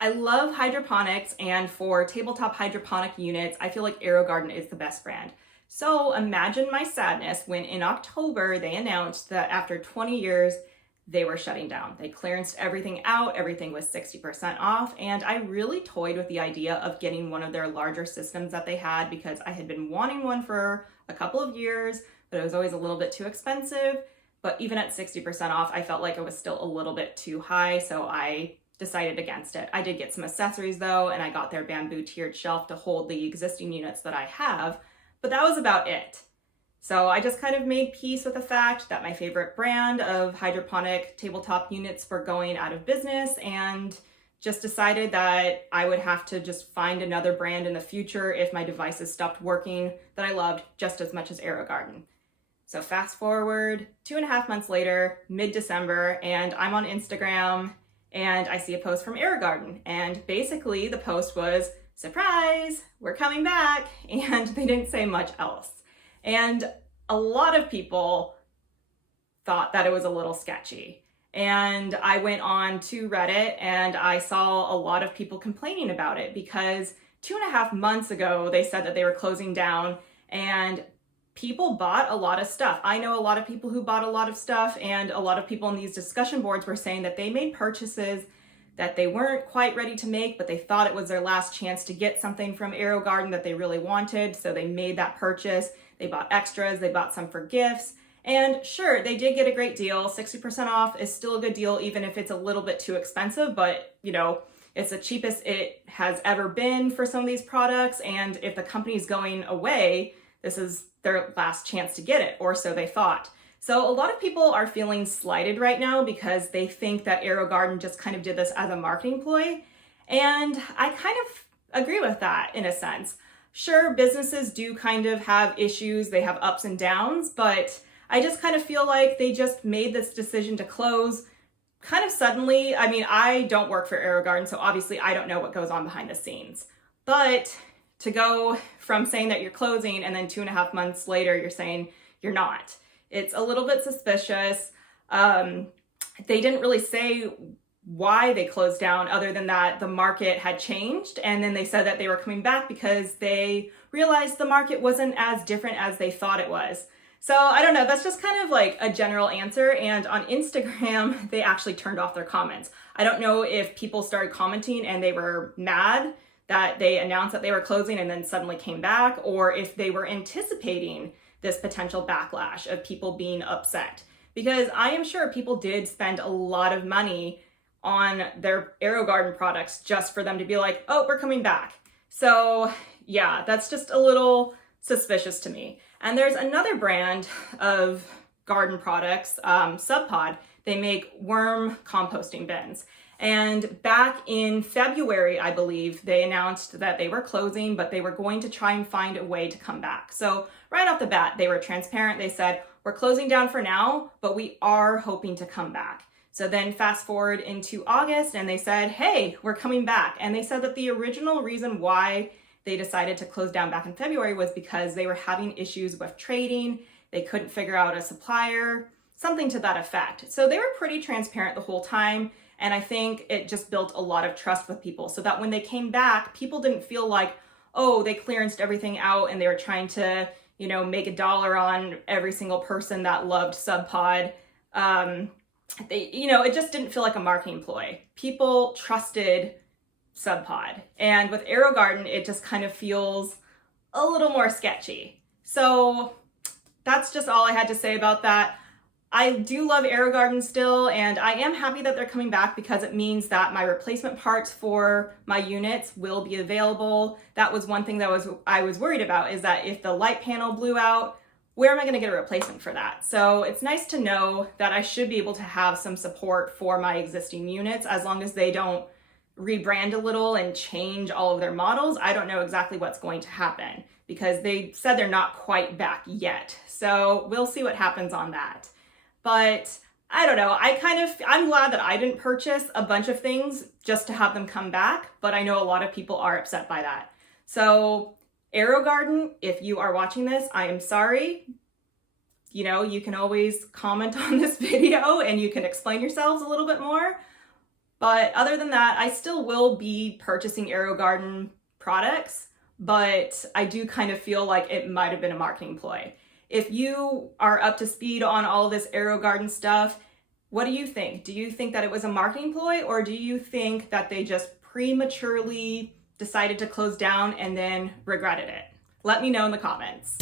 I love hydroponics, and for tabletop hydroponic units, I feel like AeroGarden is the best brand. So imagine my sadness when in October they announced that after 20 years, they were shutting down. They clearanced everything out, everything was 60% off, and I really toyed with the idea of getting one of their larger systems that they had because I had been wanting one for a couple of years, but it was always a little bit too expensive. But even at 60% off, I felt like it was still a little bit too high, so I decided against it. I did get some accessories though, and I got their bamboo tiered shelf to hold the existing units that I have, but that was about it. So I just kind of made peace with the fact that my favorite brand of hydroponic tabletop units were going out of business, and just decided that I would have to just find another brand in the future if my devices stopped working that I loved just as much as AeroGarden. So fast forward 2.5 months later, mid-December, and I'm on Instagram and I see a post from AeroGarden, and basically the post was, surprise, we're coming back, and they didn't say much else. And a lot of people thought that it was a little sketchy. And I went on to Reddit and I saw a lot of people complaining about it because 2.5 months ago they said that they were closing down, and people bought a lot of stuff. I know a lot of people who bought a lot of stuff, and a lot of people in these discussion boards were saying that they made purchases that they weren't quite ready to make, but they thought it was their last chance to get something from AeroGarden that they really wanted, so they made that purchase. They bought extras, they bought some for gifts, and sure, they did get a great deal. 60% off is still a good deal, even if it's a little bit too expensive, but you know, it's the cheapest it has ever been for some of these products, and if the company's going away, this is their last chance to get it, or so they thought. So a lot of people are feeling slighted right now because they think that AeroGarden just kind of did this as a marketing ploy. And I kind of agree with that in a sense. Sure, businesses do kind of have issues, they have ups and downs, but I just kind of feel like they just made this decision to close kind of suddenly. I mean, I don't work for AeroGarden, so obviously I don't know what goes on behind the scenes. But to go from saying that you're closing and then 2.5 months later you're saying you're not, it's a little bit suspicious. They didn't really say why they closed down other than that the market had changed, and then they said that they were coming back because they realized the market wasn't as different as they thought it was. So I don't know, that's just kind of like a general answer, and on Instagram they actually turned off their comments. I don't know if people started commenting and they were mad that they announced that they were closing and then suddenly came back, or if they were anticipating this potential backlash of people being upset. Because I am sure people did spend a lot of money on their AeroGarden products just for them to be like, oh, we're coming back. So yeah, that's just a little suspicious to me. And there's another brand of garden products, Subpod. They make worm composting bins. And back in February, I believe, they announced that they were closing, but they were going to try and find a way to come back. So right off the bat, they were transparent. They said, we're closing down for now, but we are hoping to come back. So then fast forward into August and they said, hey, we're coming back. And they said that the original reason why they decided to close down back in February was because they were having issues with trading. They couldn't figure out a supplier, something to that effect. So they were pretty transparent the whole time. And I think it just built a lot of trust with people so that when they came back, people didn't feel like, oh, they clearanced everything out and they were trying to, you know, make $1 on every single person that loved Subpod. It just didn't feel like a marketing ploy. People trusted Subpod. And with AeroGarden, it just kind of feels a little more sketchy. So that's just all I had to say about that. I do love AeroGarden still, and I am happy that they're coming back because it means that my replacement parts for my units will be available. That was one thing that I was worried about, is that if the light panel blew out, where am I going to get a replacement for that? So it's nice to know that I should be able to have some support for my existing units as long as they don't rebrand a little and change all of their models. I don't know exactly what's going to happen because they said they're not quite back yet. So we'll see what happens on that. But I don't know, I'm glad that I didn't purchase a bunch of things just to have them come back, but I know a lot of people are upset by that. So AeroGarden, if you are watching this, I am sorry. You know, you can always comment on this video and you can explain yourselves a little bit more, But other than that, I still will be purchasing AeroGarden products, but I do kind of feel like it might have been a marketing ploy. If you are up to speed on all of this AeroGarden stuff, what do you think? Do you think that it was a marketing ploy, or do you think that they just prematurely decided to close down and then regretted it? Let me know in the comments.